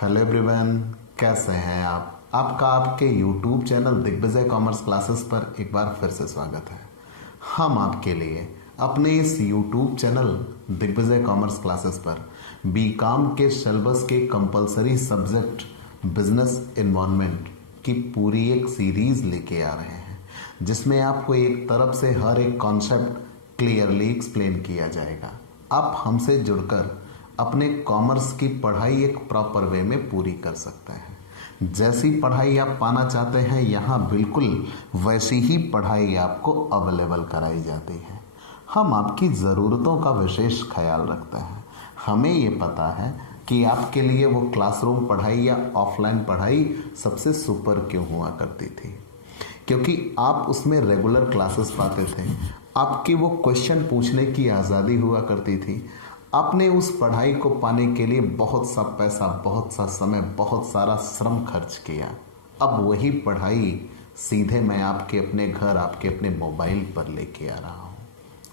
Hello everyone, कैसे हैं आप? आपका आपके YouTube channel Digvijay commerce classes पर एक बार फिर से स्वागत है। हम आपके लिए अपने इस YouTube channel Digvijay commerce classes पर बीकॉम के सिलेबस के कंपलसरी सब्जेक्ट बिजनेस एनवायरनमेंट की पूरी एक सीरीज लेके आ रहे हैं, जिसमें आपको एक तरफ से हर एक कॉन्सेप्ट क्लियरली एक्सप्लेन किया जाएगा। आप हमसे जुड़कर अपने कॉमर्स की पढ़ाई एक प्रॉपर वे में पूरी कर सकते हैं। जैसी पढ़ाई आप पाना चाहते हैं, यहाँ बिल्कुल वैसी ही पढ़ाई आपको अवेलेबल कराई जाती है। हम आपकी ज़रूरतों का विशेष ख्याल रखते हैं। हमें ये पता है कि आपके लिए वो क्लासरूम पढ़ाई या ऑफलाइन पढ़ाई सबसे सुपर क्यों हुआ करती थी, क्योंकि आप उसमें रेगुलर क्लासेस पाते थे, आपकी वो क्वेश्चन पूछने की आज़ादी हुआ करती थी। आपने उस पढ़ाई को पाने के लिए बहुत सा पैसा, बहुत सा समय, बहुत सारा श्रम खर्च किया। अब वही पढ़ाई सीधे मैं आपके अपने घर, आपके अपने मोबाइल पर लेके आ रहा हूँ।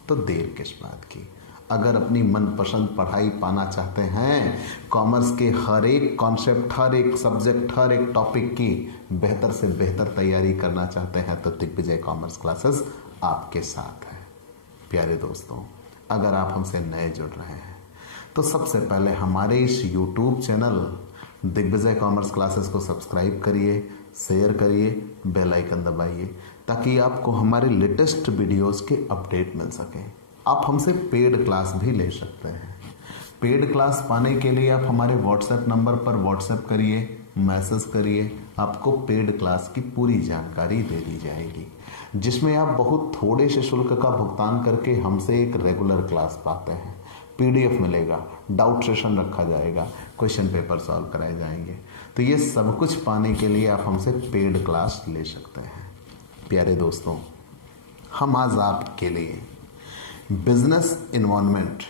तो देर किस बात की? अगर अपनी मनपसंद पढ़ाई पाना चाहते हैं, कॉमर्स के हर एक कॉन्सेप्ट, हर एक सब्जेक्ट, हर एक टॉपिक की बेहतर से बेहतर तैयारी करना चाहते हैं, तो दिग्विजय कॉमर्स क्लासेस आपके साथ है। प्यारे दोस्तों, अगर आप हमसे नए जुड़ रहे हैं तो सबसे पहले हमारे इस YouTube channel Digvijay commerce classes को सब्सक्राइब करिए, शेयर करिए, बेल आइकन दबाइए, ताकि आपको हमारे लेटेस्ट वीडियोस के अपडेट मिल सकें। आप हमसे पेड क्लास भी ले सकते हैं। पेड क्लास पाने के लिए आप हमारे व्हाट्सएप नंबर पर व्हाट्सएप करिए, मैसेज करिए, आपको पेड क्लास की पूरी जानकारी दे दी जाएगी, जिसमें आप बहुत थोड़े से शुल्क का भुगतान करके हमसे एक रेगुलर क्लास पाते हैं। PDF मिलेगा, डाउट सेशन रखा जाएगा, क्वेश्चन पेपर सॉल्व कराए जाएंगे। तो ये सब कुछ पाने के लिए आप हमसे पेड क्लास ले सकते हैं। प्यारे दोस्तों, हम आज आपके लिए बिजनेस एनवायरनमेंट,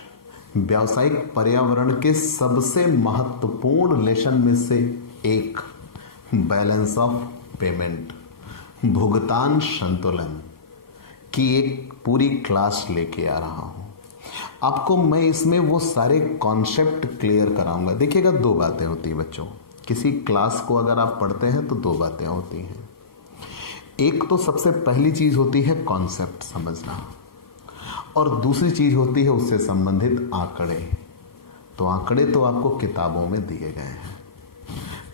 व्यावसायिक पर्यावरण के सबसे महत्वपूर्ण लेसन में से एक बैलेंस ऑफ पेमेंट, भुगतान संतुलन की एक पूरी क्लास लेके आ रहा हूँ। आपको मैं इसमें वो सारे कॉन्सेप्ट क्लियर कराऊंगा। देखिएगा, दो बातें होती हैं बच्चों। किसी क्लास को अगर आप पढ़ते हैं तो दो बातें होती हैं। एक तो सबसे पहली चीज़ होती है कॉन्सेप्ट समझना, और दूसरी चीज़ होती है उससे संबंधित आंकड़े। तो आंकड़े तो आपको किताबों में दिए गए हैं,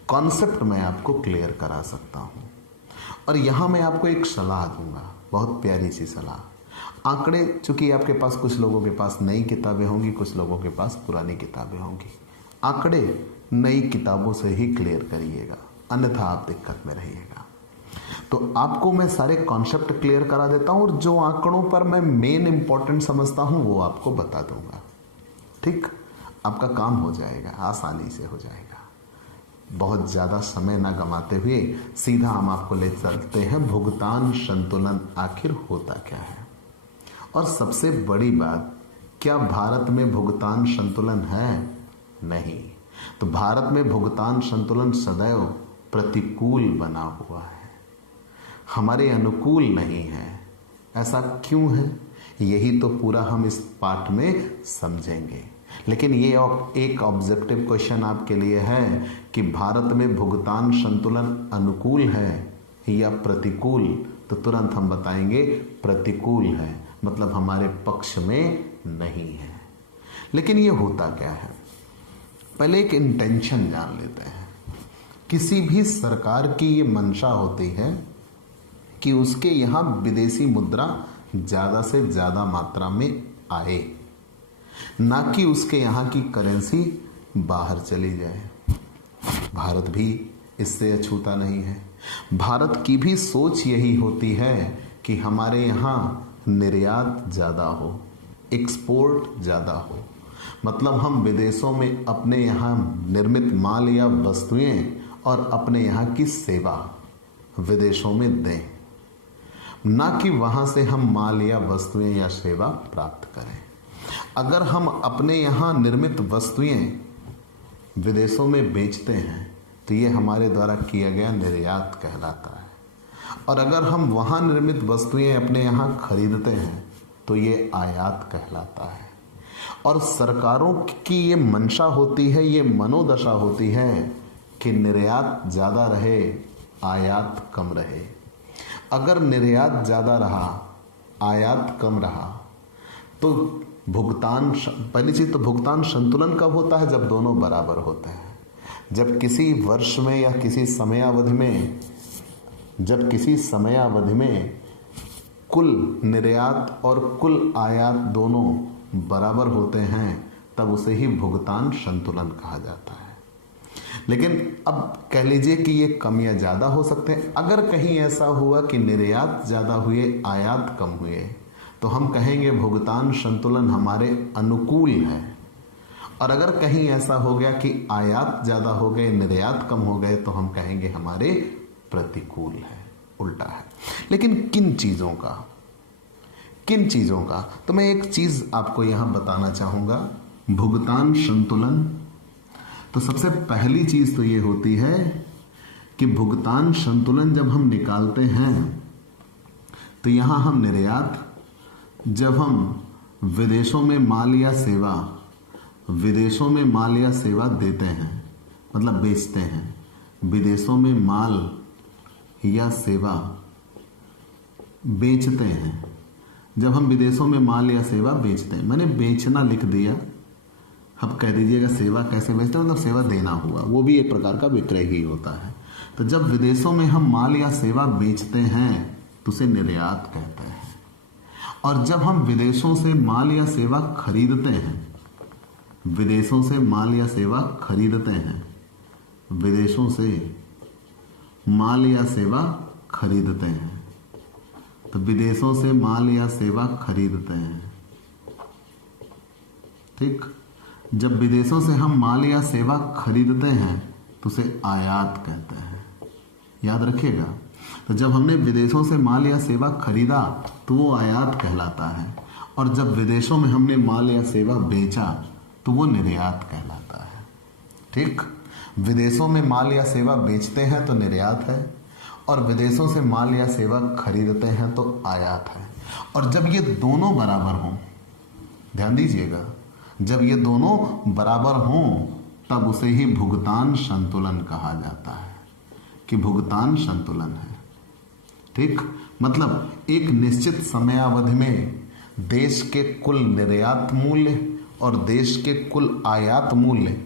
कॉन्सेप्ट मैं आपको क्लियर करा सकता हूँ। और यहाँ मैं आपको एक सलाह दूंगा, बहुत प्यारी सी सलाह। आंकड़े, चूंकि आपके पास, कुछ लोगों के पास नई किताबें होंगी, कुछ लोगों के पास पुरानी किताबें होंगी। आंकड़े नई किताबों से ही क्लियर करिएगा, अन्यथा आप दिक्कत में रहिएगा। तो आपको मैं सारे कॉन्सेप्ट क्लियर करा देता हूँ, और जो आंकड़ों पर मैं मेन इंपॉर्टेंट समझता हूँ वो आपको बता दूंगा। ठीक, आपका काम हो जाएगा, आसानी से हो जाएगा। बहुत ज़्यादा समय ना गंवाते हुए सीधा हम आपको ले चलते हैं भुगतान संतुलन आखिर होता क्या है। और सबसे बड़ी बात, क्या भारत में भुगतान संतुलन है? नहीं। तो भारत में भुगतान संतुलन सदैव प्रतिकूल बना हुआ है, हमारे अनुकूल नहीं है। ऐसा क्यों है, यही तो पूरा हम इस पाठ में समझेंगे। लेकिन ये एक ऑब्जेक्टिव क्वेश्चन आपके लिए है कि भारत में भुगतान संतुलन अनुकूल है या प्रतिकूल, तो तुरंत हम बताएंगे प्रतिकूल है, मतलब हमारे पक्ष में नहीं है। लेकिन ये होता क्या है, पहले एक इंटेंशन जान लेते हैं। किसी भी सरकार की ये मंशा होती है कि उसके यहाँ विदेशी मुद्रा ज़्यादा से ज़्यादा मात्रा में आए, ना कि उसके यहाँ की करेंसी बाहर चली जाए। भारत भी इससे अछूता नहीं है। भारत की भी सोच यही होती है कि हमारे यहाँ निर्यात ज़्यादा हो, एक्सपोर्ट ज़्यादा हो, मतलब हम विदेशों में अपने यहाँ निर्मित माल या वस्तुएं और अपने यहाँ की सेवा विदेशों में दें, ना कि वहाँ से हम माल या वस्तुएं या सेवा प्राप्त करें। अगर हम अपने यहाँ निर्मित वस्तुएं विदेशों में बेचते हैं तो ये हमारे द्वारा किया गया निर्यात कहलाता है, और अगर हम वहाँ निर्मित वस्तुएं अपने यहाँ खरीदते हैं तो ये आयात कहलाता है। और सरकारों की ये मंशा होती है, ये मनोदशा होती है कि निर्यात ज़्यादा रहे, आयात कम रहे। अगर निर्यात ज़्यादा रहा, आयात कम रहा, तो पहली चीज़ तो भुगतान संतुलन कब होता है? जब दोनों बराबर होते हैं। जब किसी वर्ष में या किसी समयावधि में कुल निर्यात और कुल आयात दोनों बराबर होते हैं, तब उसे ही भुगतान संतुलन कहा जाता है। लेकिन अब कह लीजिए कि ये कम या ज़्यादा हो सकते हैं। अगर कहीं ऐसा हुआ कि निर्यात ज़्यादा हुए, आयात कम हुए, तो हम कहेंगे भुगतान संतुलन हमारे अनुकूल है। और अगर कहीं ऐसा हो गया कि आयात ज़्यादा हो गए, निर्यात कम हो गए, तो हम कहेंगे हमारे प्रतिकूल है, उल्टा है। लेकिन किन चीज़ों का? तो मैं एक चीज़ आपको यहाँ बताना चाहूँगा। भुगतान संतुलन, तो सबसे पहली चीज़ तो ये होती है कि भुगतान संतुलन जब हम निकालते हैं, तो यहाँ हम निर्यात, जब हम विदेशों में माल या सेवा देते हैं, मतलब बेचते हैं, विदेशों में माल या सेवा बेचते हैं, जब हम विदेशों में माल या सेवा बेचते हैं, मैंने बेचना लिख दिया, अब कह दीजिएगा सेवा कैसे बेचते हैं, मतलब सेवा देना हुआ, वो भी एक प्रकार का विक्रय ही होता है। तो जब विदेशों में हम माल या सेवा बेचते हैं तो उसे निर्यात कहते हैं। और जब हम विदेशों से माल या सेवा खरीदते हैं, विदेशों से माल या सेवा खरीदते हैं, विदेशों से माल या सेवा खरीदते हैं, तो विदेशों से माल या सेवा खरीदते हैं, ठीक। जब विदेशों से हम माल या सेवा खरीदते हैं तो उसे आयात कहते हैं, याद रखिएगा। तो जब हमने विदेशों से माल या सेवा खरीदा तो वो आयात कहलाता है, और जब विदेशों में हमने माल या सेवा बेचा तो वो निर्यात कहलाता है, ठीक। विदेशों में माल या सेवा बेचते हैं तो निर्यात है, और विदेशों से माल या सेवा खरीदते हैं तो आयात है। और जब ये दोनों बराबर हों, ध्यान दीजिएगा, जब ये दोनों बराबर हों तब उसे ही भुगतान संतुलन कहा जाता है, कि भुगतान संतुलन है, ठीक। मतलब एक निश्चित समयावधि में देश के कुल निर्यात मूल्य और देश के कुल आयात मूल्य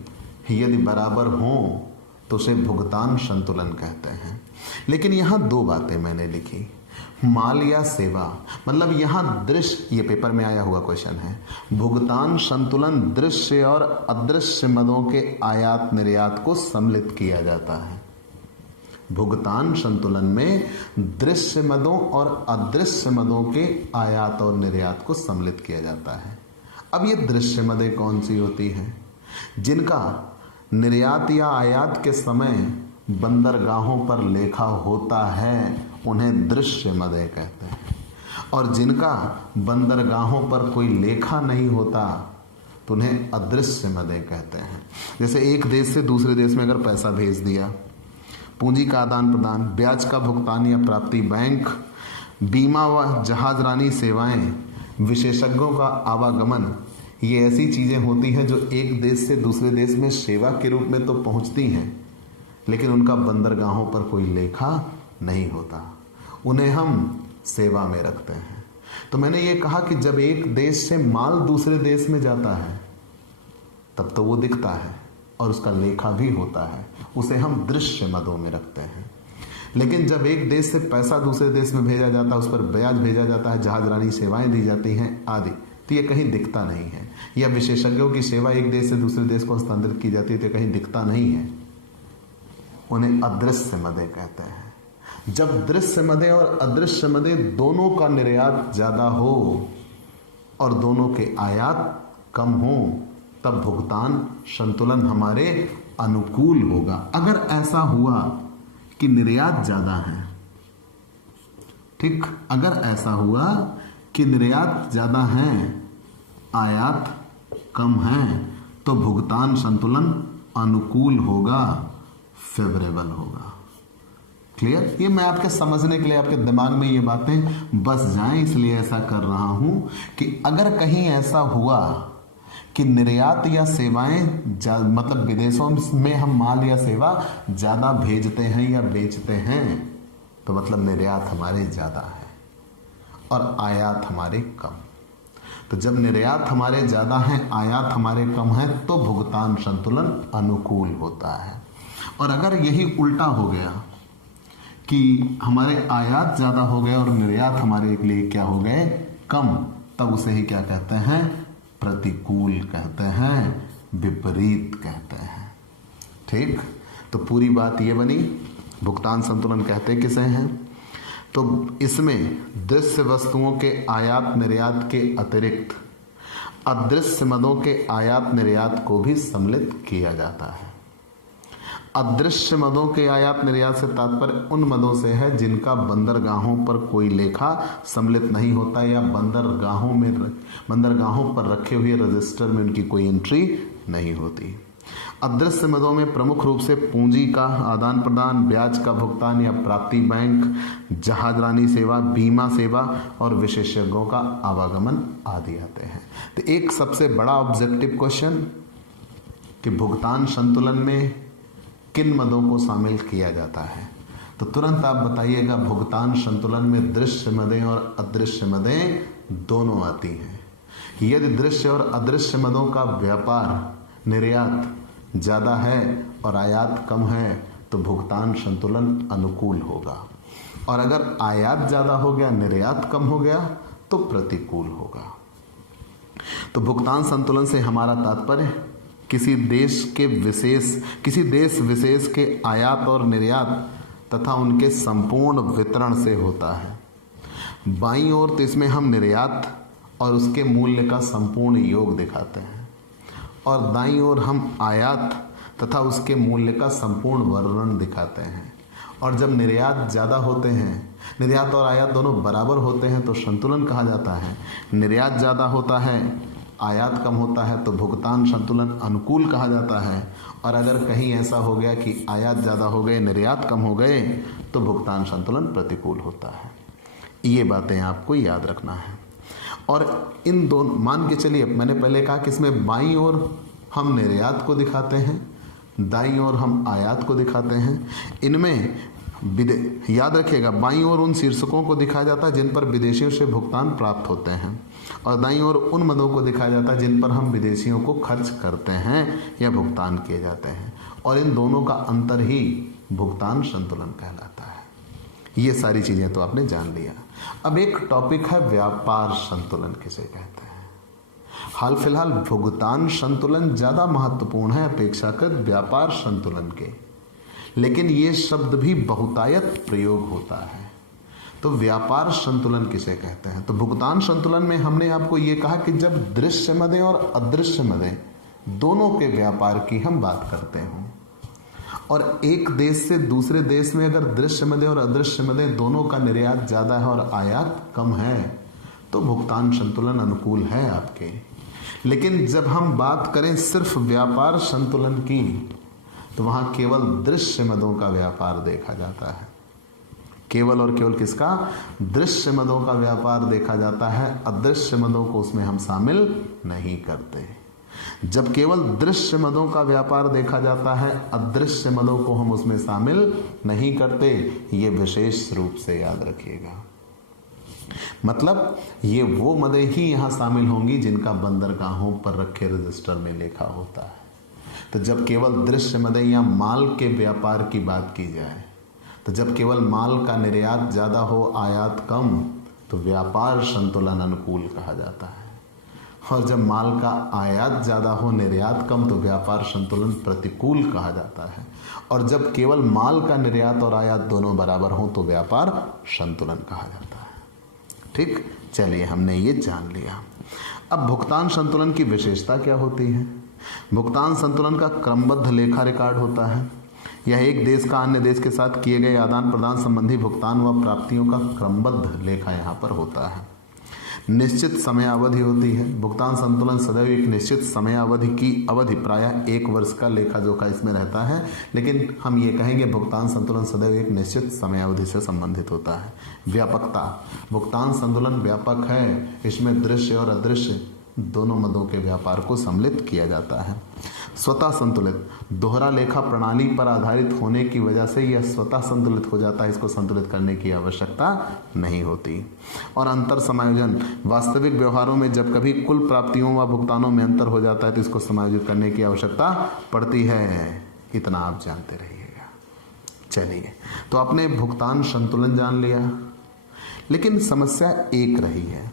यदि बराबर हों तो उसे भुगतान संतुलन कहते हैं। लेकिन यहाँ दो बातें मैंने लिखी, माल या सेवा, मतलब यहाँ दृश्य, ये पेपर में आया हुआ क्वेश्चन है, भुगतान संतुलन दृश्य और अदृश्य मदों के आयात निर्यात को सम्मिलित किया जाता है। भुगतान संतुलन में दृश्य मदों और अदृश्य मदों के आयात और निर्यात को सम्मिलित किया जाता है। अब ये दृश्य मदें कौन सी होती हैं? जिनका निर्यात या आयात के समय बंदरगाहों पर लेखा होता है, उन्हें दृश्य मदें कहते हैं। और जिनका बंदरगाहों पर कोई लेखा नहीं होता तो उन्हें अदृश्य मदें कहते हैं। जैसे एक देश से दूसरे देश में अगर पैसा भेज दिया, पूंजी का आदान प्रदान, ब्याज का भुगतान या प्राप्ति, बैंक, बीमा व जहाजरानी सेवाएं, विशेषज्ञों का आवागमन, ये ऐसी चीज़ें होती हैं जो एक देश से दूसरे देश में सेवा के रूप में तो पहुंचती हैं, लेकिन उनका बंदरगाहों पर कोई लेखा नहीं होता, उन्हें हम सेवा में रखते हैं। तो मैंने ये कहा कि जब एक देश से माल दूसरे देश में जाता है तब तो वो दिखता है और उसका लेखा भी होता है, उसे हम दृश्य मदों में रखते हैं। लेकिन जब एक देश से पैसा दूसरे देश में भेजा जाता है, उस पर ब्याज भेजा जाता है, जहाजरानी सेवाएं दी जाती हैं आदि, तो ये कहीं दिखता नहीं है। या विशेषज्ञों की सेवा एक देश से दूसरे देश को हस्तांतरित की जाती है, तो कहीं दिखता नहीं है, उन्हें अदृश्य मदें कहते हैं। जब दृश्य मदें और अदृश्य मदें दोनों का निर्यात ज़्यादा हो और दोनों के आयात कम हो, तब भुगतान संतुलन हमारे अनुकूल होगा। अगर ऐसा हुआ कि निर्यात ज़्यादा है, ठीक, अगर ऐसा हुआ कि निर्यात ज़्यादा है, आयात कम है, तो भुगतान संतुलन अनुकूल होगा, फेवरेबल होगा। क्लियर? ये मैं आपके समझने के लिए, आपके दिमाग में ये बातें बस जाएं, इसलिए ऐसा कर रहा हूं कि अगर कहीं ऐसा हुआ कि निर्यात या सेवाएं मतलब विदेशों में हम माल या सेवा ज़्यादा भेजते हैं या बेचते हैं, तो मतलब निर्यात हमारे ज़्यादा है और आयात हमारे कम। तो जब निर्यात हमारे ज़्यादा है, आयात हमारे कम है, तो भुगतान संतुलन अनुकूल होता है। और अगर यही उल्टा हो गया कि हमारे आयात ज़्यादा हो गए और निर्यात हमारे लिए क्या हो गए, कम, तब उसे ही क्या कहते हैं, प्रतिकूल कहते हैं, विपरीत कहते हैं। ठीक, तो पूरी बात ये बनी, भुगतान संतुलन कहते किसे हैं। तो इसमें दृश्य वस्तुओं के आयात निर्यात के अतिरिक्त अदृश्य मदों के आयात निर्यात को भी सम्मिलित किया जाता है। अदृश्य मदों के आयात निर्यात से तात्पर्य उन मदों से है जिनका बंदरगाहों पर कोई लेखा सम्मिलित नहीं होता या बंदरगाहों पर रखे हुए रजिस्टर में उनकी कोई एंट्री नहीं होती। अदृश्य मदों में प्रमुख रूप से पूंजी का आदान प्रदान, ब्याज का भुगतान या प्राप्ति, बैंक, जहाजरानी सेवा, बीमा सेवा और विशेषज्ञों का आवागमन आदि आते हैं। तो एक सबसे बड़ा ऑब्जेक्टिव क्वेश्चन कि भुगतान संतुलन में किन मदों को शामिल किया जाता है, तो तुरंत आप बताइएगा भुगतान संतुलन में दृश्य मदें और अदृश्य मदें दोनों आती हैं। यदि दृश्य और अदृश्य मदों का व्यापार निर्यात ज़्यादा है और आयात कम है तो भुगतान संतुलन अनुकूल होगा, और अगर आयात ज़्यादा हो गया, निर्यात कम हो गया तो प्रतिकूल होगा। तो भुगतान संतुलन से हमारा तात्पर्य किसी देश विशेष के आयात और निर्यात तथा उनके संपूर्ण वितरण से होता है। बाईं ओर तो इसमें हम निर्यात और उसके मूल्य का संपूर्ण योग दिखाते हैं, और दाईं ओर हम आयात तथा उसके मूल्य का संपूर्ण वर्णन दिखाते हैं। और जब निर्यात ज़्यादा होते हैं, निर्यात और आयात दोनों बराबर होते हैं तो संतुलन कहा जाता है। निर्यात ज़्यादा होता है, आयात कम होता है तो भुगतान संतुलन अनुकूल कहा जाता है। और अगर कहीं ऐसा हो गया कि आयात ज़्यादा हो गए, निर्यात कम हो गए, तो भुगतान संतुलन प्रतिकूल होता है। ये बातें आपको याद रखना है। और इन दोनों, मान के चलिए मैंने पहले कहा कि इसमें बाईं ओर हम निर्यात को दिखाते हैं, दाईं ओर हम आयात को दिखाते हैं। इनमें याद रखिएगा, बाईं ओर उन शीर्षकों को दिखाया जाता है जिन पर विदेशियों से भुगतान प्राप्त होते हैं, और दाईं ओर उन मदों को दिखाया जाता है जिन पर हम विदेशियों को खर्च करते हैं या भुगतान किए जाते हैं। और इन दोनों का अंतर ही भुगतान संतुलन कहलाता है। ये सारी चीज़ें तो आपने जान लिया। अब एक टॉपिक है व्यापार संतुलन किसे कहते हैं। हाल फिलहाल भुगतान संतुलन ज़्यादा महत्वपूर्ण है अपेक्षाकृत व्यापार संतुलन के, लेकिन ये शब्द भी बहुतायत प्रयोग होता है। तो व्यापार संतुलन किसे कहते हैं, तो भुगतान संतुलन में हमने आपको ये कहा कि जब दृश्य मदें और अदृश्य मदें दोनों के व्यापार की हम बात करते हों, और एक देश से दूसरे देश में अगर दृश्य मदें और अदृश्य मदें दोनों का निर्यात ज़्यादा है और आयात कम है, तो भुगतान संतुलन अनुकूल है आपके। लेकिन जब हम बात करें सिर्फ व्यापार संतुलन की, तो वहाँ केवल दृश्य मदों का व्यापार देखा जाता है। केवल और केवल किसका, दृश्य मदों का व्यापार देखा जाता है, अदृश्य मदों को उसमें हम शामिल नहीं करते। जब केवल दृश्य मदों का व्यापार देखा जाता है, अदृश्य मदों को हम उसमें शामिल नहीं करते। ये विशेष रूप से याद रखिएगा। मतलब ये वो मदें ही यहाँ शामिल होंगी जिनका बंदरगाहों पर रखे रजिस्टर में लेखा होता है। तो जब केवल दृश्य मदें या माल के व्यापार की बात की जाए, तो जब केवल माल का निर्यात ज़्यादा हो, आयात कम, तो व्यापार संतुलन अनुकूल कहा जाता है। और जब माल का आयात ज़्यादा हो, निर्यात कम, तो व्यापार संतुलन प्रतिकूल कहा जाता है। और जब केवल माल का निर्यात और आयात दोनों बराबर हों, तो व्यापार संतुलन कहा जाता है। ठीक, चलिए हमने ये जान लिया। अब भुगतान संतुलन की विशेषता क्या होती है। भुगतान संतुलन का क्रमबद्ध लेखा रिकॉर्ड होता है। यह एक देश का अन्य देश के साथ किए गए आदान प्रदान संबंधी भुगतान व प्राप्तियों का क्रमबद्ध लेखा यहाँ पर होता है। निश्चित समयावधि होती है। भुगतान संतुलन सदैव एक निश्चित समयावधि की अवधि, प्रायः 1 वर्ष का लेखा जोखा इसमें रहता है, लेकिन हम ये कहेंगे भुगतान संतुलन सदैव एक निश्चित समयावधि से संबंधित होता है। व्यापकता, भुगतान संतुलन व्यापक है। इसमें दृश्य और अदृश्य दोनों मदों के व्यापार को सम्मिलित किया जाता है। स्वतः संतुलित, दोहरा लेखा प्रणाली पर आधारित होने की वजह से यह स्वतः संतुलित हो जाता है, इसको संतुलित करने की आवश्यकता नहीं होती। और अंतर समायोजन, वास्तविक व्यवहारों में जब कभी कुल प्राप्तियों व भुगतानों में अंतर हो जाता है तो इसको समायोजित करने की आवश्यकता पड़ती है। इतना आप जानते रहिएगा। चलिए, तो आपने भुगतान संतुलन जान लिया, लेकिन समस्या एक रही है।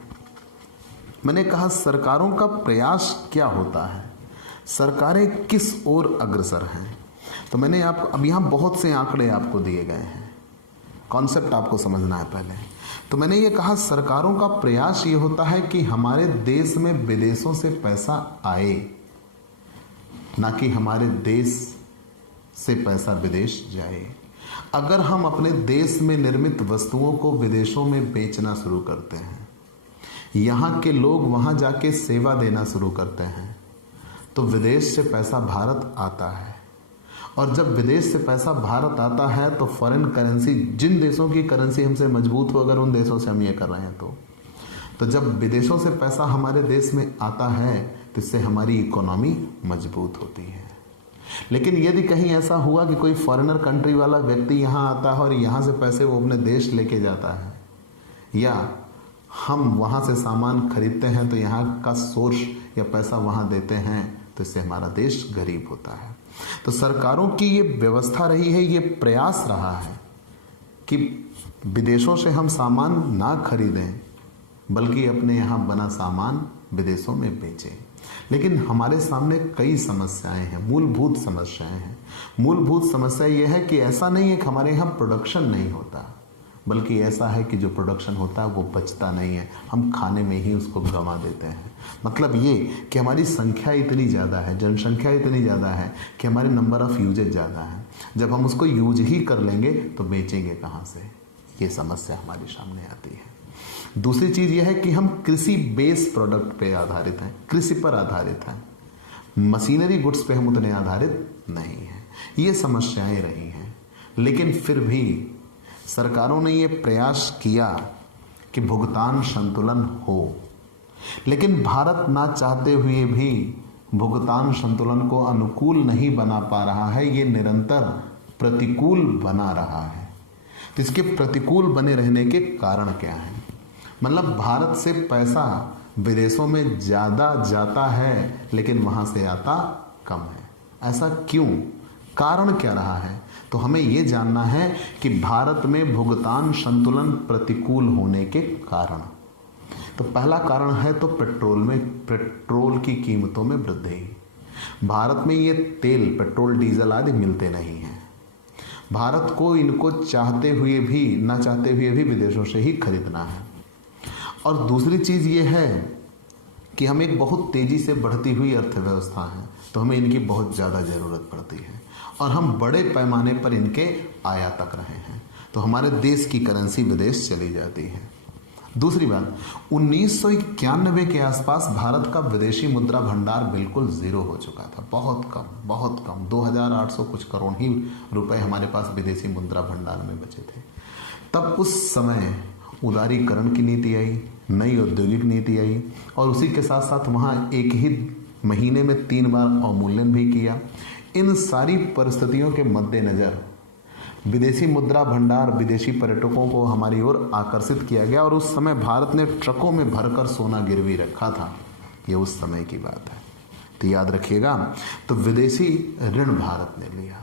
मैंने कहा सरकारों का प्रयास क्या होता है, सरकारें किस ओर अग्रसर हैं। तो मैंने अब यहाँ बहुत से आंकड़े आपको दिए गए हैं, कॉन्सेप्ट आपको समझना है पहले। तो मैंने ये कहा सरकारों का प्रयास ये होता है कि हमारे देश में विदेशों से पैसा आए, ना कि हमारे देश से पैसा विदेश जाए। अगर हम अपने देश में निर्मित वस्तुओं को विदेशों में बेचना शुरू करते हैं, यहाँ के लोग वहाँ जाके सेवा देना शुरू करते हैं, तो विदेश से पैसा भारत आता है। और जब विदेश से पैसा भारत आता है तो फॉरेन करेंसी, जिन देशों की करेंसी हमसे मजबूत हो, अगर उन देशों से हम ये कर रहे हैं तो जब विदेशों से पैसा हमारे देश में आता है तो इससे हमारी इकोनॉमी मजबूत होती है। लेकिन यदि कहीं ऐसा हुआ कि कोई फॉरेनर कंट्री वाला व्यक्ति यहाँ आता है और यहाँ से पैसे वो अपने देश लेके जाता है, या हम वहाँ से सामान खरीदते हैं तो यहाँ का सोर्स या पैसा वहाँ देते हैं, तो इससे हमारा देश गरीब होता है। तो सरकारों की ये व्यवस्था रही है, ये प्रयास रहा है कि विदेशों से हम सामान ना खरीदें बल्कि अपने यहाँ बना सामान विदेशों में बेचें। लेकिन हमारे सामने कई समस्याएं हैं, मूलभूत समस्याएं हैं। मूलभूत समस्या यह है कि ऐसा नहीं है कि हमारे यहाँ प्रोडक्शन नहीं होता, बल्कि ऐसा है कि जो प्रोडक्शन होता है वो बचता नहीं है, हम खाने में ही उसको गंवा देते हैं। मतलब ये कि हमारी संख्या इतनी ज़्यादा है, जनसंख्या इतनी ज़्यादा है कि हमारे नंबर ऑफ़ यूजेज ज़्यादा है। जब हम उसको यूज ही कर लेंगे तो बेचेंगे कहाँ से, ये समस्या हमारे सामने आती है। दूसरी चीज़ यह है कि हम कृषि बेस प्रोडक्ट पे आधारित हैं, कृषि पर आधारित हैं, मशीनरी गुड्स पे हम उतने आधारित नहीं हैं। ये समस्याएं रही हैं। लेकिन फिर भी सरकारों ने ये प्रयास किया कि भुगतान संतुलन हो, लेकिन भारत ना चाहते हुए भी भुगतान संतुलन को अनुकूल नहीं बना पा रहा है, ये निरंतर प्रतिकूल बना रहा है। तो इसके प्रतिकूल बने रहने के कारण क्या हैं? मतलब भारत से पैसा विदेशों में ज़्यादा जाता है लेकिन वहाँ से आता कम है। ऐसा क्यों, कारण क्या रहा है? तो हमें ये जानना है कि भारत में भुगतान संतुलन प्रतिकूल होने के कारण। तो पहला कारण है तो पेट्रोल की कीमतों में वृद्धि। भारत में ये तेल, पेट्रोल, डीजल आदि मिलते नहीं हैं। भारत को इनको चाहते हुए भी ना चाहते हुए भी विदेशों से ही खरीदना है। और दूसरी चीज़ ये है कि हम एक बहुत तेज़ी से बढ़ती हुई अर्थव्यवस्था है, तो हमें इनकी बहुत ज़्यादा ज़रूरत पड़ती है और हम बड़े पैमाने पर इनके आयात कर रहे हैं, तो हमारे देश की करेंसी विदेश चली जाती है। दूसरी बात, 1991 के आसपास भारत का विदेशी मुद्रा भंडार बिल्कुल ज़ीरो हो चुका था, बहुत कम 2800 कुछ करोड़ ही रुपए हमारे पास विदेशी मुद्रा भंडार में बचे थे। तब उस समय उदारीकरण की नीति आई, नई औद्योगिक नीति आई और उसी के साथ साथ वहाँ एक ही महीने में 3 बार अवमूल्यन भी किया। इन सारी परिस्थितियों के मद्देनज़र विदेशी मुद्रा भंडार, विदेशी पर्यटकों को हमारी ओर आकर्षित किया गया और उस समय भारत ने ट्रकों में भरकर सोना गिरवी रखा था। ये उस समय की बात है, तो याद रखिएगा। तो विदेशी ऋण भारत ने लिया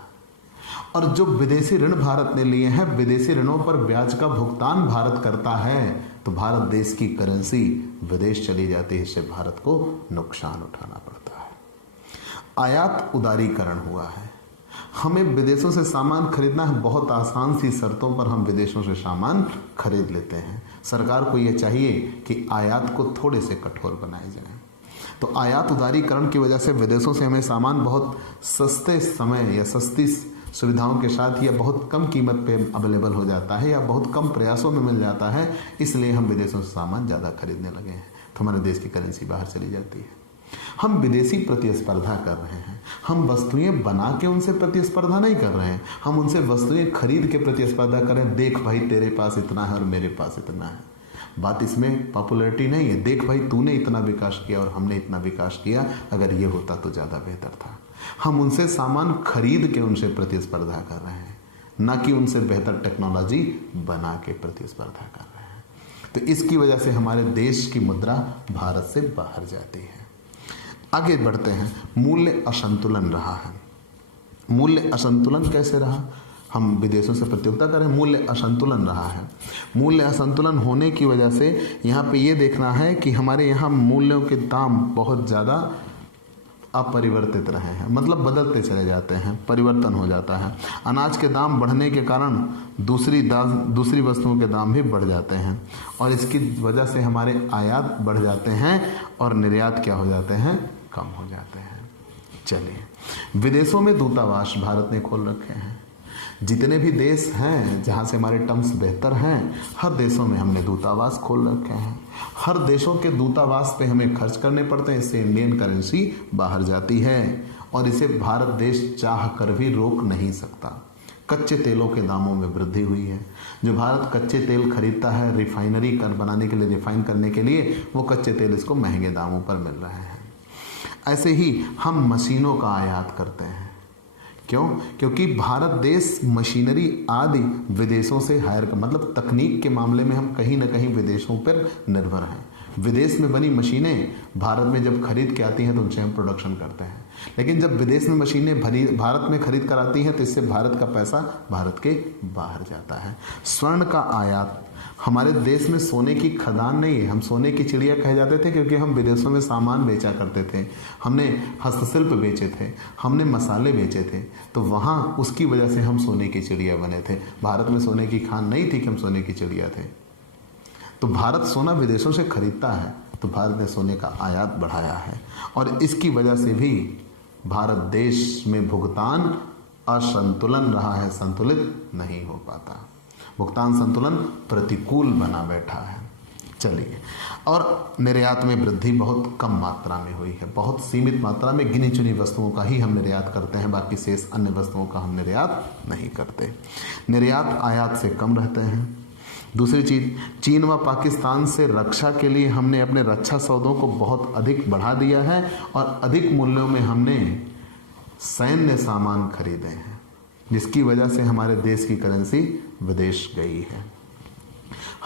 और जो विदेशी ऋण भारत ने लिए हैं, विदेशी ऋणों पर ब्याज का भुगतान भारत करता है, तो भारत देश की करेंसी विदेश चली जाती है, इससे भारत को नुकसान उठाना पड़ता है। आयात उदारीकरण हुआ है, हमें विदेशों से सामान खरीदना है, बहुत आसान सी शर्तों पर हम विदेशों से सामान खरीद लेते हैं। सरकार को ये चाहिए कि आयात को थोड़े से कठोर बनाए जाए। तो आयात उदारीकरण की वजह से विदेशों से हमें सामान बहुत सस्ते समय या सस्ती सुविधाओं के साथ या बहुत कम कीमत पे अवेलेबल हो जाता है या बहुत कम प्रयासों में मिल जाता है, इसलिए हम विदेशों से सामान ज़्यादा खरीदने लगे हैं, तो हमारे देश की करेंसी बाहर चली जाती है। हम विदेशी प्रतिस्पर्धा कर रहे हैं, हम वस्तुएं बना के उनसे प्रतिस्पर्धा नहीं कर रहे हैं, हम उनसे वस्तुएं खरीद के प्रतिस्पर्धा कर रहे हैं। देख भाई, तेरे पास इतना है और मेरे पास इतना है। बात इसमें पॉपुलैरिटी नहीं है, देख भाई तूने इतना विकास किया और हमने इतना विकास किया, अगर ये होता तो ज़्यादा बेहतर था। हम उनसे सामान खरीद के उनसे प्रतिस्पर्धा कर रहे हैं, ना कि उनसे बेहतर टेक्नोलॉजी बना के प्रतिस्पर्धा कर रहे हैं। तो इसकी वजह से हमारे देश की मुद्रा भारत से बाहर जाती है। आगे बढ़ते हैं। मूल्य असंतुलन रहा है। मूल्य असंतुलन कैसे रहा? हम विदेशों से प्रतियोगिता करें, मूल्य असंतुलन रहा है। मूल्य असंतुलन होने की वजह से यहाँ पे ये देखना है कि हमारे यहाँ मूल्यों के दाम बहुत ज़्यादा अपरिवर्तित रहे हैं, मतलब बदलते चले जाते हैं, परिवर्तन हो जाता है। अनाज के दाम बढ़ने के कारण दूसरी वस्तुओं के दाम भी बढ़ जाते हैं और इसकी वजह से हमारे आयात बढ़ जाते हैं और निर्यात क्या हो जाते हैं? कम हो जाते हैं। चलिए, विदेशों में दूतावास भारत ने खोल रखे हैं। जितने भी देश हैं जहाँ से हमारे टर्म्स बेहतर हैं, हर देशों में हमने दूतावास खोल रखे हैं। हर देशों के दूतावास पे हमें खर्च करने पड़ते हैं, इससे इंडियन करेंसी बाहर जाती है और इसे भारत देश चाह कर भी रोक नहीं सकता। कच्चे तेलों के दामों में वृद्धि हुई है। जो भारत कच्चे तेल खरीदता है रिफाइनरी बनाने के लिए, रिफाइन करने के लिए, वो कच्चे तेल इसको महंगे दामों पर मिल रहे हैं। ऐसे ही हम मशीनों का आयात करते हैं। क्यों? क्योंकि भारत देश मशीनरी आदि विदेशों से हायर कर, मतलब तकनीक के मामले में हम कहीं ना कहीं विदेशों पर निर्भर हैं। विदेश में बनी मशीनें भारत में जब खरीद के आती हैं तो उनसे हम प्रोडक्शन करते हैं, लेकिन जब विदेश में मशीनें भारत में खरीद कर आती हैं तो इससे भारत का पैसा भारत के बाहर जाता है। स्वर्ण का आयात, हमारे देश में सोने की खदान नहीं है, हम सोने की चिड़िया कहे जाते थे क्योंकि हम विदेशों में सामान बेचा करते थे। हमने हस्तशिल्प बेचे थे, हमने मसाले बेचे थे, तो वहाँ उसकी वजह से हम सोने की चिड़िया बने थे। भारत में सोने की खान नहीं थी कि हम सोने की चिड़िया थे। तो भारत सोना विदेशों से खरीदता है, तो भारत ने सोने का आयात बढ़ाया है और इसकी वजह से भी भारत देश में भुगतान असंतुलन रहा है, संतुलित नहीं हो पाता। भुगतान संतुलन प्रतिकूल बना बैठा है। चलिए, और निर्यात में वृद्धि बहुत कम मात्रा में हुई है, बहुत सीमित मात्रा में, गिनी चुनी वस्तुओं का ही हम निर्यात करते हैं, बाकी शेष अन्य वस्तुओं का हम निर्यात नहीं करते। निर्यात आयात से कम रहते हैं। दूसरी चीज़, चीन व पाकिस्तान से रक्षा के लिए हमने अपने रक्षा सौदों को बहुत अधिक बढ़ा दिया है और अधिक मूल्यों में हमने सैन्य सामान खरीदे हैं, जिसकी वजह से हमारे देश की करेंसी विदेश गई है।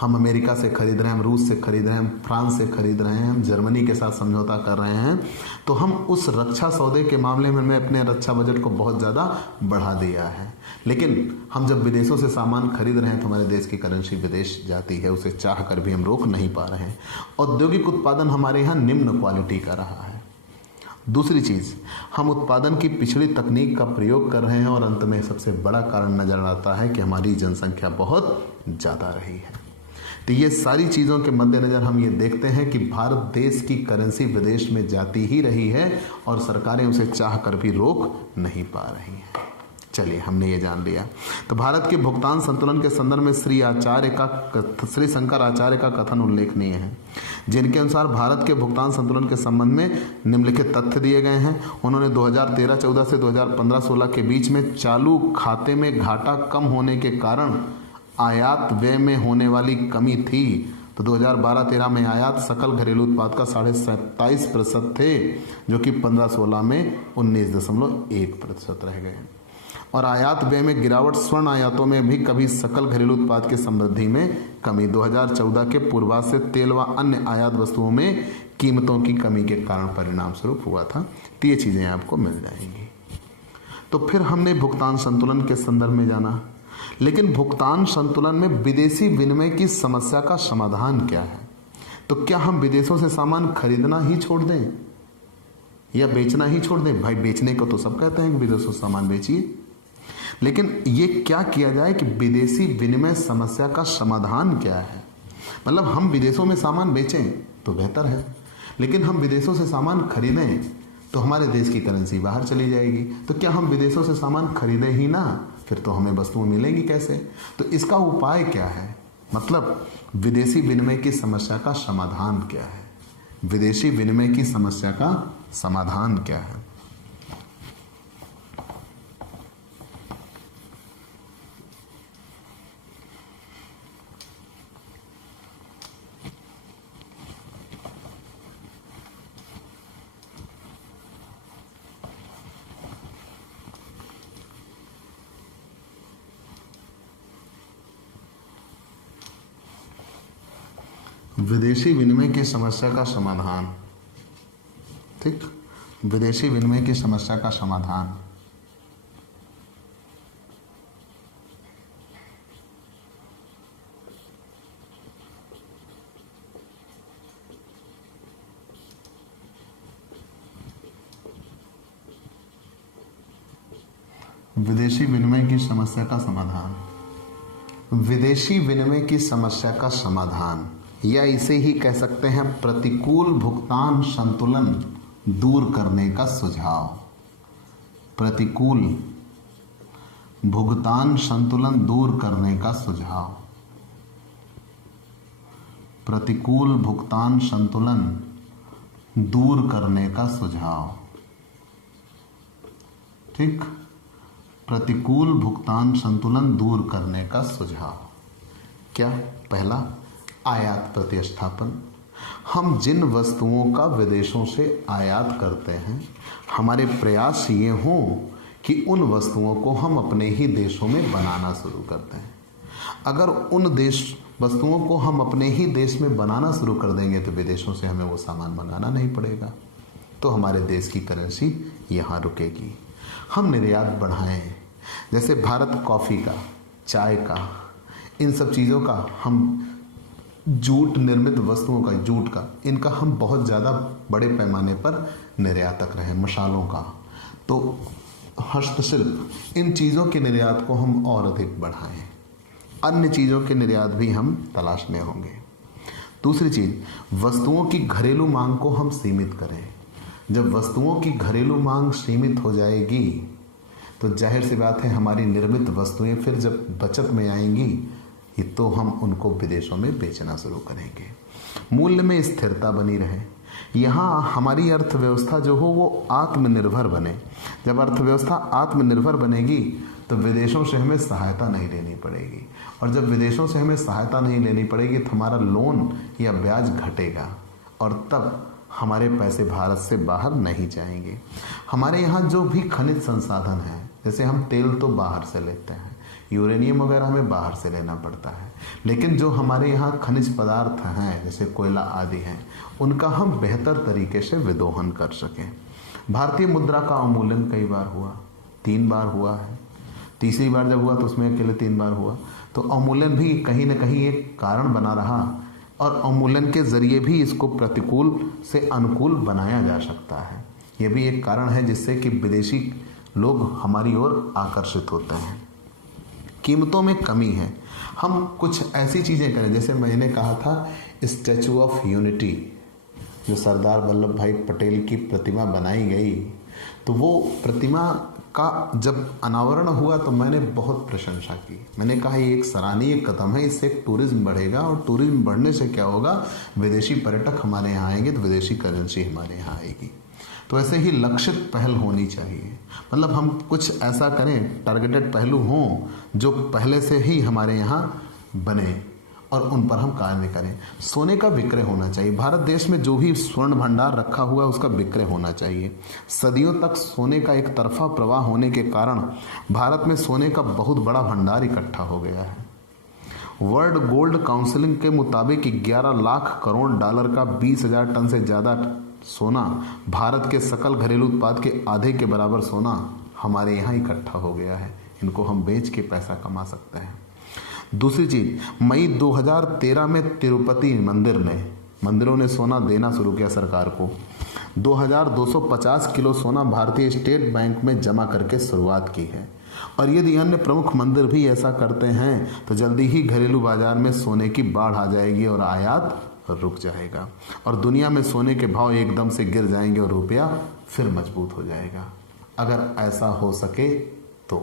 हम अमेरिका से खरीद रहे हैं, हम रूस से खरीद रहे हैं, हम फ्रांस से खरीद रहे हैं, हम जर्मनी के साथ समझौता कर रहे हैं, तो हम उस रक्षा सौदे के मामले में हमने अपने रक्षा बजट को बहुत ज़्यादा बढ़ा दिया है। लेकिन हम जब विदेशों से सामान खरीद रहे हैं तो हमारे देश की करेंसी विदेश जाती है, उसे चाह कर भी हम रोक नहीं पा रहे हैं। औद्योगिक उत्पादन हमारे यहाँ निम्न क्वालिटी का रहा है। दूसरी चीज़, हम उत्पादन की पिछड़ी तकनीक का प्रयोग कर रहे हैं और अंत में सबसे बड़ा कारण नजर आता है कि हमारी जनसंख्या बहुत ज़्यादा रही है। तो ये सारी चीज़ों के मद्देनज़र हम ये देखते हैं कि भारत देश की करेंसी विदेश में जाती ही रही है और सरकारें उसे चाह कर भी रोक नहीं पा रही हैं। चलिए, हमने ये जान लिया। तो भारत के भुगतान संतुलन के संदर्भ में श्री शंकर आचार्य का कथन उल्लेखनीय है, जिनके अनुसार भारत के भुगतान संतुलन के संबंध में निम्नलिखित तथ्य दिए गए हैं। उन्होंने 2013-14 से 2015-16 के बीच में चालू खाते में घाटा कम होने के कारण आयात व्यय में होने वाली कमी थी। तो 2012-13 में आयात सकल घरेलू उत्पाद का 27.5% थे, जो कि 15-16 में 19.1% रह गए। और आयात व्यय में गिरावट स्वर्ण आयातों में भी कभी सकल घरेलू उत्पाद की समृद्धि में कमी 2014 के पूर्वार्ध से तेल व अन्य आयात वस्तुओं में कीमतों की कमी के कारण परिणाम स्वरूप हुआ था। तो ये चीज़ें आपको मिल जाएंगी। तो फिर हमने भुगतान संतुलन के संदर्भ में जाना, लेकिन भुगतान संतुलन में विदेशी विनिमय की समस्या का समाधान क्या है? तो क्या हम विदेशों से सामान खरीदना ही छोड़ दें या बेचना ही छोड़ दें? भाई, बेचने को तो सब कहते हैं कि विदेशों से सामान बेचिए, लेकिन ये क्या किया जाए कि विदेशी विनिमय समस्या का समाधान क्या है? मतलब हम विदेशों में सामान बेचें तो बेहतर है, लेकिन हम विदेशों से सामान खरीदें तो हमारे देश की करेंसी बाहर चली जाएगी। तो क्या हम विदेशों से सामान खरीदें ही ना, फिर तो हमें वस्तुएं मिलेंगी कैसे? तो इसका उपाय क्या है? मतलब विदेशी विनिमय की समस्या का समाधान क्या है? विदेशी विनिमय की समस्या का समाधान क्या है? विदेशी विनिमय की समस्या का समाधान। ठीक, विदेशी विनिमय की समस्या का समाधान। विदेशी विनिमय की समस्या का समाधान। विदेशी विनिमय की समस्या का समाधान, या इसे ही कह सकते हैं प्रतिकूल भुगतान संतुलन दूर करने का सुझाव। प्रतिकूल भुगतान संतुलन दूर करने का सुझाव। प्रतिकूल भुगतान संतुलन दूर करने का सुझाव। ठीक, प्रतिकूल भुगतान संतुलन दूर करने का सुझाव। क्या? पहला, आयात प्रतिस्थापन। हम जिन वस्तुओं का विदेशों से आयात करते हैं, हमारे प्रयास ये हों कि उन वस्तुओं को हम अपने ही देशों में बनाना शुरू करते हैं। अगर उन वस्तुओं को हम अपने ही देश में बनाना शुरू कर देंगे तो विदेशों से हमें वो सामान मंगाना नहीं पड़ेगा, तो हमारे देश की करेंसी यहाँ रुकेगी। हम निर्यात बढ़ाएं, जैसे भारत कॉफ़ी का, चाय का, इन सब चीज़ों का, हम जूट निर्मित वस्तुओं का, जूट का, इनका हम बहुत ज़्यादा बड़े पैमाने पर निर्यातक रहे। मसालों का, तो हस्तशिल्प, इन चीज़ों के निर्यात को हम और अधिक बढ़ाएं। अन्य चीज़ों के निर्यात भी हम तलाशने होंगे। दूसरी चीज़, वस्तुओं की घरेलू मांग को हम सीमित करें। जब वस्तुओं की घरेलू मांग सीमित हो जाएगी तो जाहिर सी बात है हमारी निर्मित वस्तुएं फिर जब बचत में आएंगी तो हम उनको विदेशों में बेचना शुरू करेंगे। मूल्य में स्थिरता बनी रहे। यहाँ हमारी अर्थव्यवस्था जो हो वो आत्मनिर्भर बने। जब अर्थव्यवस्था आत्मनिर्भर बनेगी तो विदेशों से हमें सहायता नहीं लेनी पड़ेगी, और जब विदेशों से हमें सहायता नहीं लेनी पड़ेगी तो हमारा लोन या ब्याज घटेगा, और तब हमारे पैसे भारत से बाहर नहीं जाएंगे। हमारे यहाँ जो भी खनिज संसाधन है, जैसे हम तेल तो बाहर से लेते हैं, यूरेनियम वगैरह हमें बाहर से लेना पड़ता है, लेकिन जो हमारे यहाँ खनिज पदार्थ हैं जैसे कोयला आदि हैं, उनका हम बेहतर तरीके से विदोहन कर सकें। भारतीय मुद्रा का अवमूल्यन कई बार हुआ, 3 बार हुआ है। तीसरी बार जब हुआ तो उसमें अकेले 3 बार हुआ, तो अवमूल्यन भी कहीं न कहीं एक कारण बना रहा, और अवमूल्यन के जरिए भी इसको प्रतिकूल से अनुकूल बनाया जा सकता है। यह भी एक कारण है जिससे कि विदेशी लोग हमारी ओर आकर्षित होते हैं। कीमतों में कमी है। हम कुछ ऐसी चीज़ें करें, जैसे मैंने कहा था स्टैचू ऑफ यूनिटी, जो सरदार वल्लभ भाई पटेल की प्रतिमा बनाई गई, तो वो प्रतिमा का जब अनावरण हुआ तो मैंने बहुत प्रशंसा की। मैंने कहा ये एक सराहनीय कदम है, इससे टूरिज्म बढ़ेगा, और टूरिज्म बढ़ने से क्या होगा, विदेशी पर्यटक हमारे यहाँ आएंगे तो विदेशी करेंसी हमारे यहाँ आएगी। तो ऐसे ही लक्षित पहल होनी चाहिए, मतलब हम कुछ ऐसा करें, टारगेटेड पहलू हों जो पहले से ही हमारे यहाँ बने और उन पर हम कार्य करें। सोने का विक्रय होना चाहिए। भारत देश में जो भी स्वर्ण भंडार रखा हुआ है उसका विक्रय होना चाहिए। सदियों तक सोने का एक तरफा प्रवाह होने के कारण भारत में सोने का बहुत बड़ा भंडार इकट्ठा हो गया है। वर्ल्ड गोल्ड काउंसिल के मुताबिक 11 लाख करोड़ डॉलर का 20,000 टन से ज़्यादा सोना, भारत के सकल घरेलू उत्पाद के आधे के बराबर सोना हमारे यहाँ इकट्ठा हो गया है। इनको हम बेच के पैसा कमा सकते हैं। दूसरी चीज, मई 2013 में तिरुपति मंदिरों ने सोना देना शुरू किया सरकार को। 2250 किलो सोना भारतीय स्टेट बैंक में जमा करके शुरुआत की है, और यदि अन्य प्रमुख मंदिर भी ऐसा करते हैं तो जल्दी ही घरेलू बाजार में सोने की बाढ़ आ जाएगी और आयात रुक जाएगा, और दुनिया में सोने के भाव एकदम से गिर जाएंगे और रुपया फिर मजबूत हो जाएगा। अगर ऐसा हो सके तो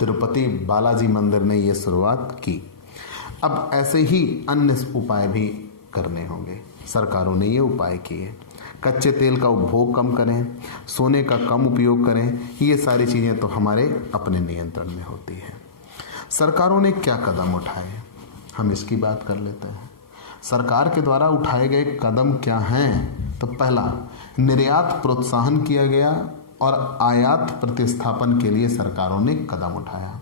तिरुपति बालाजी मंदिर ने यह शुरुआत की। अब ऐसे ही अन्य उपाय भी करने होंगे। सरकारों ने ये उपाय किए। कच्चे तेल का उपभोग कम करें, सोने का कम उपयोग करें, ये सारी चीज़ें तो हमारे अपने नियंत्रण में होती है। सरकारों ने क्या कदम उठाए, हम इसकी बात कर लेते हैं। सरकार के द्वारा उठाए गए कदम क्या हैं? तो पहला, निर्यात प्रोत्साहन किया गया और आयात प्रतिस्थापन के लिए सरकारों ने कदम उठाया।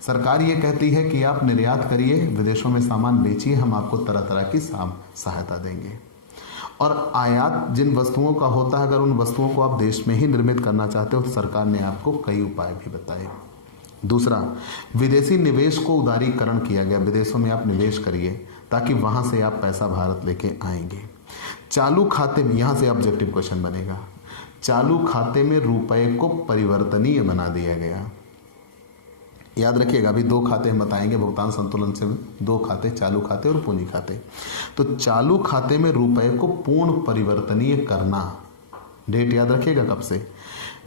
सरकार ये कहती है कि आप निर्यात करिए, विदेशों में सामान बेचिए, हम आपको तरह तरह की सहायता देंगे। और आयात जिन वस्तुओं का होता है, अगर उन वस्तुओं को आप देश में ही निर्मित करना चाहते हो तो सरकार ने आपको कई उपाय भी बताए। दूसरा, विदेशी निवेश को उदारीकरण किया गया, विदेशों में आप निवेश करिए ताकि वहां से आप पैसा भारत लेके आएंगे। चालू खाते में, यहां से ऑब्जेक्टिव क्वेश्चन बनेगा, चालू खाते में रुपए को परिवर्तनीय बना दिया गया। याद रखिएगा, अभी दो खाते हम बताएंगे भुगतान संतुलन से, दो खाते, चालू खाते और पूंजी खाते। तो चालू खाते में रुपए को पूर्ण परिवर्तनीय करना, डेट याद रखिएगा कब से,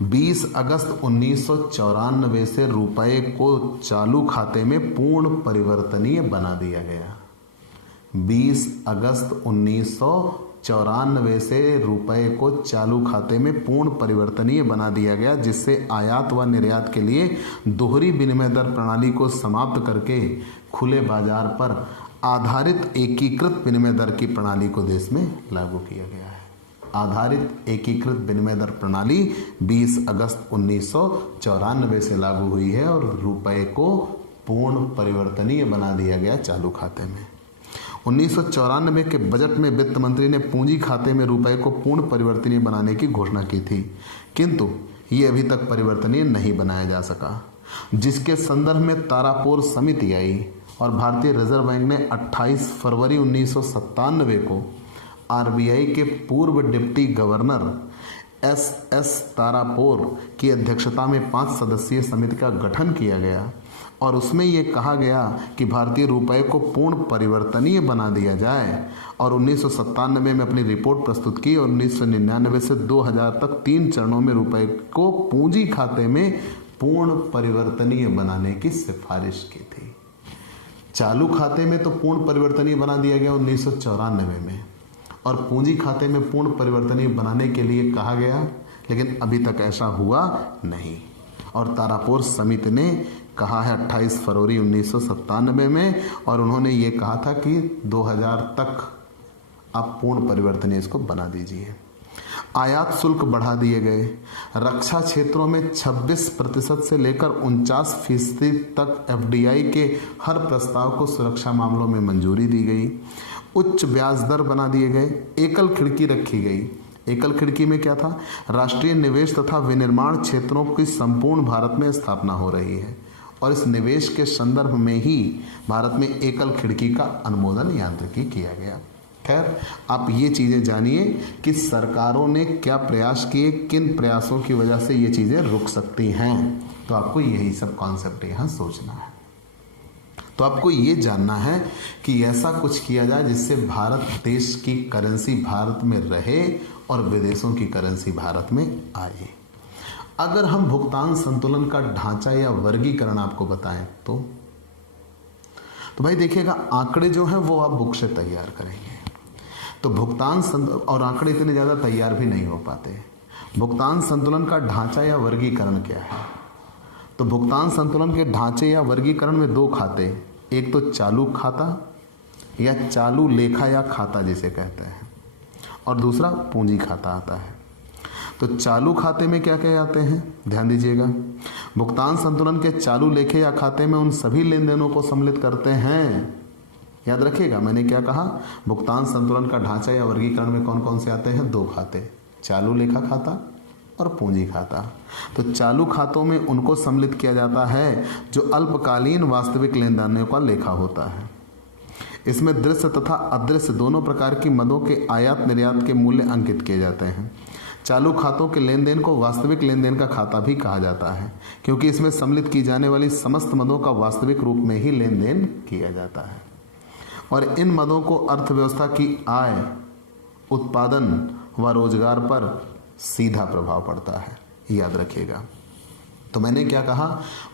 20 अगस्त 1994 से रुपए को चालू खाते में पूर्ण परिवर्तनीय बना दिया गया। 20 अगस्त 1994 से रुपए को चालू खाते में पूर्ण परिवर्तनीय बना दिया गया, जिससे आयात व निर्यात के लिए दोहरी विनिमय दर प्रणाली को समाप्त करके खुले बाजार पर आधारित एकीकृत विनिमय दर की प्रणाली को देश में लागू किया गया है। आधारित एकीकृत विनिमय दर प्रणाली 20 अगस्त 1994 से लागू हुई है और रुपए को पूर्ण परिवर्तनीय बना दिया गया चालू खाते में। 1994 के बजट में वित्त मंत्री ने पूंजी खाते में रुपए को पूर्ण परिवर्तनीय बनाने की घोषणा की थी, किंतु ये अभी तक परिवर्तनीय नहीं बनाया जा सका, जिसके संदर्भ में तारापोर समिति आई और भारतीय रिजर्व बैंक ने 28 फरवरी 1997 को आरबीआई के पूर्व डिप्टी गवर्नर एस तारापोर की अध्यक्षता में 5 सदस्यीय समिति का गठन किया गया और उसमें ये कहा गया कि भारतीय रुपए को पूर्ण परिवर्तनीय बना दिया जाए और 1997 में अपनी रिपोर्ट प्रस्तुत की और 1999 से 2000 तक 3 चरणों में रुपए को पूंजी खाते में पूर्ण परिवर्तनीय बनाने की सिफारिश की थी। चालू खाते में तो पूर्ण परिवर्तनीय बना दिया गया 1994 में और पूंजी खाते में पूर्ण परिवर्तनीय बनाने के लिए कहा गया, लेकिन अभी तक ऐसा हुआ नहीं। और तारापोर समिति ने कहा है 28 फरवरी 1997 में, और उन्होंने ये कहा था कि 2000 तक आप पूर्ण परिवर्तनीय इसको बना दीजिए। आयात शुल्क बढ़ा दिए गए। रक्षा क्षेत्रों में 26% से लेकर 49% तक एफडीआई के हर प्रस्ताव को सुरक्षा मामलों में मंजूरी दी गई। उच्च ब्याज दर बना दिए गए। एकल खिड़की रखी गई। एकल खिड़की में क्या था? राष्ट्रीय निवेश तथा विनिर्माण क्षेत्रों की संपूर्ण भारत में स्थापना हो रही है और इस निवेश के संदर्भ में ही भारत में एकल खिड़की का अनुमोदन यांत्रिकी किया गया। खैर, आप ये चीज़ें जानिए कि सरकारों ने क्या प्रयास किए, किन प्रयासों की वजह से ये चीज़ें रुक सकती हैं। तो आपको यही सब कॉन्सेप्ट यहाँ सोचना है। तो आपको ये जानना है कि ऐसा कुछ किया जाए जिससे भारत देश की करेंसी भारत में रहे और विदेशों की करेंसी भारत में आए। अगर हम भुगतान संतुलन का ढांचा या वर्गीकरण आपको बताएं तो भाई देखिएगा, आंकड़े जो हैं वो आप बुक से तैयार करेंगे तो भुगतान और आंकड़े इतने ज़्यादा तैयार भी नहीं हो पाते। भुगतान संतुलन का ढांचा या वर्गीकरण क्या है? तो भुगतान संतुलन के ढांचे या वर्गीकरण में 2 खाते, एक तो चालू खाता या चालू लेखा या खाता जिसे कहते हैं, और दूसरा पूंजी खाता आता है। तो चालू खाते में क्या क्या आते हैं, ध्यान दीजिएगा। भुगतान संतुलन के चालू लेखे या खाते में उन सभी लेन देनों को सम्मिलित करते हैं। याद रखिएगा मैंने क्या कहा, भुगतान संतुलन का ढांचा या वर्गीकरण में कौन कौन से आते हैं? 2 खाते, चालू लेखा खाता और पूंजी खाता। तो चालू खातों में उनको सम्मिलित किया जाता है जो अल्पकालीन वास्तविक लेन देनों का लेखा होता है। इसमें दृश्य तथा अदृश्य दोनों प्रकार की मदों के आयात निर्यात के मूल्य अंकित किए जाते हैं। चालू खातों के लेन देन को वास्तविक लेन देन का खाता भी कहा जाता है, क्योंकि इसमें सम्मिलित की जाने वाली समस्त मदों का वास्तविक रूप में ही लेन देन किया जाता है और इन मदों को अर्थव्यवस्था की आय, उत्पादन व रोजगार पर सीधा प्रभाव पड़ता है। याद रखिएगा। तो मैंने क्या कहा,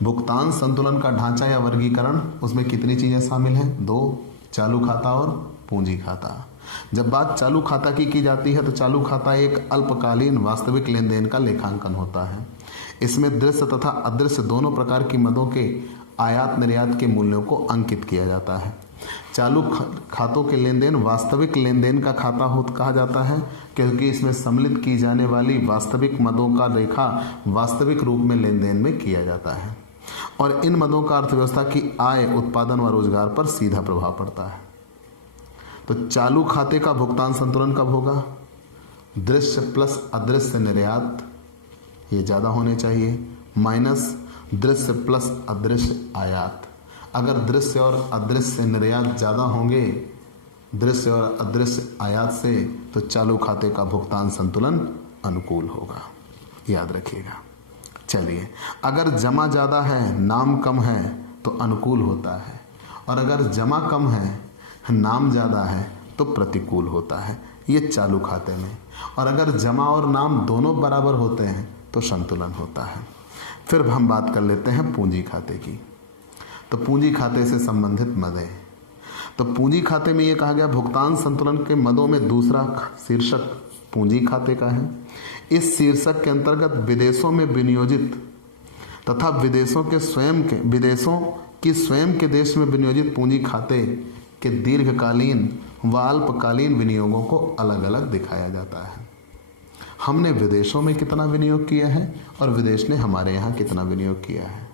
भुगतान संतुलन का ढांचा या वर्गीकरण, उसमें कितनी चीजें शामिल हैं? 2, चालू खाता और पूंजी खाता। जब बात चालू खाता की जाती है तो चालू खाता एक अल्पकालीन वास्तविक लेन देन का लेखांकन होता है। इसमें दृश्य तथा अदृश्य दोनों प्रकार की मदों के आयात निर्यात के मूल्यों को अंकित किया जाता है। चालू खातों के लेन देन वास्तविक लेन देन का खाता कहा जाता है, क्योंकि इसमें सम्मिलित की जाने वाली वास्तविक मदों का लेखा वास्तविक रूप में लेन देन में किया जाता है। और इन मदों का अर्थव्यवस्था की आय, उत्पादन व रोजगार पर सीधा प्रभाव पड़ता है। तो चालू खाते का भुगतान संतुलन कब होगा? दृश्य प्लस अदृश्य निर्यात ये ज़्यादा होने चाहिए, माइनस दृश्य प्लस अदृश्य आयात। अगर दृश्य और अदृश्य निर्यात ज़्यादा होंगे दृश्य और अदृश्य आयात से, तो चालू खाते का भुगतान संतुलन अनुकूल होगा, याद रखिएगा। चलिए, अगर जमा ज़्यादा है नाम कम है तो अनुकूल होता है, और अगर जमा कम है नाम ज़्यादा है तो प्रतिकूल होता है, ये चालू खाते में। और अगर जमा और नाम दोनों बराबर होते हैं तो संतुलन होता है। फिर हम बात कर लेते हैं पूंजी खाते की। तो पूंजी खाते से संबंधित मदें, तो पूंजी खाते में ये कहा गया भुगतान संतुलन के मदों में दूसरा शीर्षक पूंजी खाते का है। इस शीर्षक के अंतर्गत विदेशों में विनियोजित तथा विदेशों की स्वयं के देश में विनियोजित पूंजी खाते के दीर्घकालीन व अल्पकालीन विनियोगों को अलग अलग दिखाया जाता है। हमने विदेशों में कितना विनियोग किया है और विदेश ने हमारे यहाँ कितना विनियोग किया है।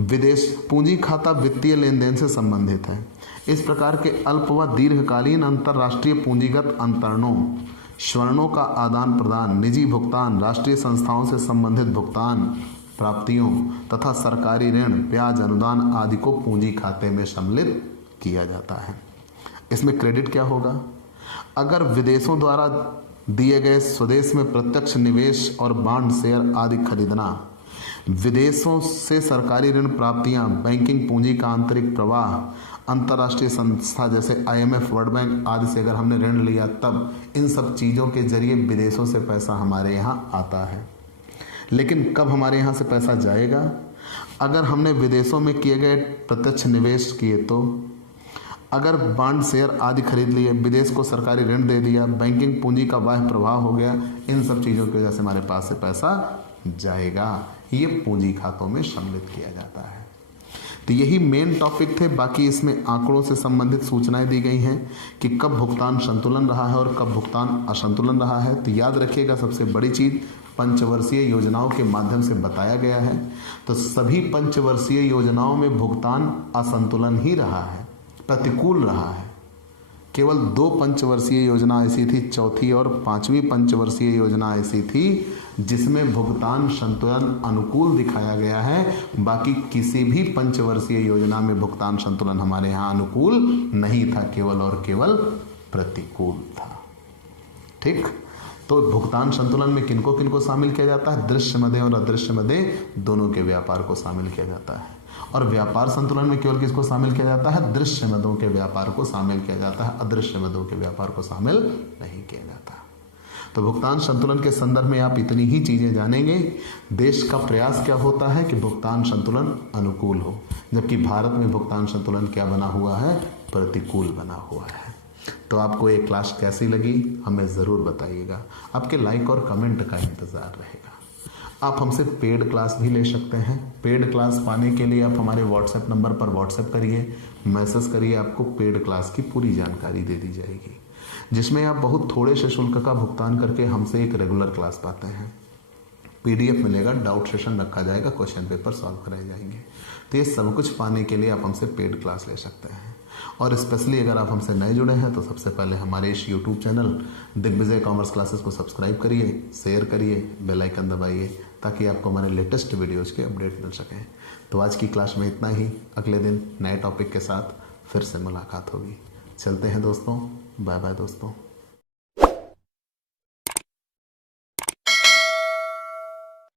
विदेश पूंजी खाता वित्तीय लेन देन से संबंधित है। इस प्रकार के अल्प व दीर्घकालीन अंतर्राष्ट्रीय पूंजीगत अंतरणों, स्वर्णों का आदान प्रदान, निजी भुगतान, राष्ट्रीय संस्थाओं से संबंधित भुगतान प्राप्तियों तथा सरकारी ऋण, ब्याज, अनुदान आदि को पूंजी खाते में सम्मिलित किया जाता है। इसमें क्रेडिट क्या होगा? अगर विदेशों द्वारा दिए गए स्वदेश में प्रत्यक्ष निवेश और बांड, शेयर आदि खरीदना, विदेशों से सरकारी ऋण प्राप्तियां, बैंकिंग पूंजी का आंतरिक प्रवाह, अंतर्राष्ट्रीय संस्था जैसे IMF, वर्ल्ड बैंक आदि से अगर हमने ऋण लिया, तब इन सब चीज़ों के जरिए विदेशों से पैसा हमारे यहाँ आता है। लेकिन कब हमारे यहाँ से पैसा जाएगा? अगर हमने विदेशों में किए गए प्रत्यक्ष निवेश किए, तो अगर बांड, शेयर आदि खरीद लिए, विदेश को सरकारी ऋण दे दिया, बैंकिंग पूंजी का बाह्य प्रवाह हो गया, इन सब चीज़ों की वजह से हमारे पास से पैसा जाएगा। ये पूंजी खातों में सम्मिलित किया जाता है। तो यही मेन टॉपिक थे। बाकी इसमें आंकड़ों से संबंधित सूचनाएं दी गई हैं कि कब भुगतान संतुलन रहा है और कब भुगतान असंतुलन रहा है। तो याद रखिएगा, सबसे बड़ी चीज़ पंचवर्षीय योजनाओं के माध्यम से बताया गया है। तो सभी पंचवर्षीय योजनाओं में भुगतान असंतुलन ही रहा है, प्रतिकूल रहा है। केवल 2 पंचवर्षीय योजना ऐसी थी, चौथी और 5वीं पंचवर्षीय योजना ऐसी थी जिसमें भुगतान संतुलन अनुकूल दिखाया गया है। बाकी किसी भी पंचवर्षीय योजना में भुगतान संतुलन हमारे यहाँ अनुकूल नहीं था, केवल और केवल प्रतिकूल था। ठीक, तो भुगतान संतुलन में किनको किनको शामिल किया जाता है? दृश्य मदें और अदृश्य मदें दोनों के व्यापार को शामिल किया जाता है। और व्यापार संतुलन में केवल किसको शामिल किया जाता है? दृश्य मदों के व्यापार को शामिल किया जाता है, अदृश्य मदों के व्यापार को शामिल नहीं किया जाता। तो भुगतान संतुलन के संदर्भ में आप इतनी ही चीजें जानेंगे। देश का प्रयास क्या होता है कि भुगतान संतुलन अनुकूल हो, जबकि भारत में भुगतान संतुलन क्या बना हुआ है? प्रतिकूल बना हुआ है। तो आपको ये क्लास कैसी लगी हमें ज़रूर बताइएगा। आपके लाइक और कमेंट का इंतज़ार रहेगा। आप हमसे पेड क्लास भी ले सकते हैं। पेड क्लास पाने के लिए आप हमारे व्हाट्सएप नंबर पर व्हाट्सएप करिए, मैसेज करिए, आपको पेड क्लास की पूरी जानकारी दे दी जाएगी, जिसमें आप बहुत थोड़े से शुल्क का भुगतान करके हमसे एक रेगुलर क्लास पाते हैं। PDF मिलेगा, डाउट सेशन रखा जाएगा, क्वेश्चन पेपर सॉल्व कराए जाएंगे। तो ये सब कुछ पाने के लिए आप हमसे पेड क्लास ले सकते हैं। और स्पेशली अगर आप हमसे नए जुड़े हैं तो सबसे पहले हमारे इस YouTube channel Digvijay commerce classes को सब्सक्राइब करिए, शेयर करिए, बेल आइकन दबाइए, ताकि आपको हमारे लेटेस्ट वीडियोज़ के अपडेट मिल सकें। तो आज की क्लास में इतना ही। अगले दिन नए टॉपिक के साथ फिर से मुलाकात होगी। चलते हैं दोस्तों, बाय बाय दोस्तों।